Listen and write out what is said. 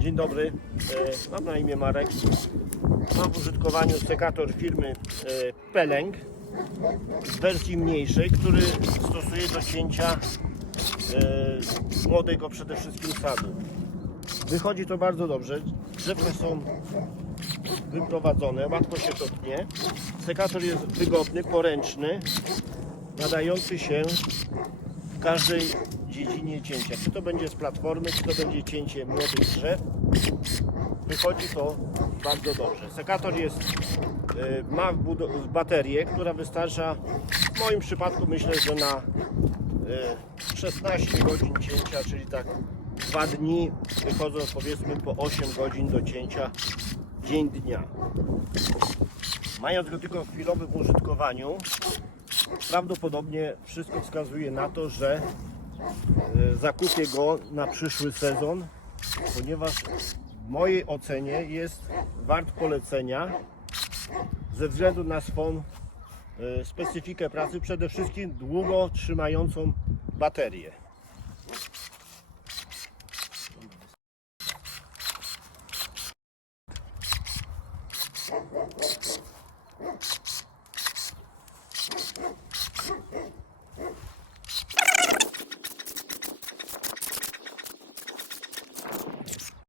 Dzień dobry, E, mam na imię Marek. Mam w użytkowaniu sekator firmy e, Peleng w wersji mniejszej, który stosuje do cięcia e, młodego przede wszystkim sadu. Wychodzi to bardzo dobrze. Drzewka są wyprowadzone, łatwo się to tnie. Sekator jest wygodny, poręczny, nadający się w każdej dziedzinie cięcia. Czy to będzie z platformy, czy to będzie cięcie młodych drzew. Wychodzi to bardzo dobrze. Sekator jest, e, ma baterię, która wystarcza w moim przypadku myślę, że na e, 16 godzin cięcia, czyli tak dwa dni wychodzą powiedzmy po 8 godzin do cięcia dzień dnia. Mając go tylko w chwilowym użytkowaniu, prawdopodobnie wszystko wskazuje na to, że e, zakupię go na przyszły sezon, ponieważ w mojej ocenie jest wart polecenia ze względu na swą e, specyfikę pracy, przede wszystkim długo trzymającą baterię.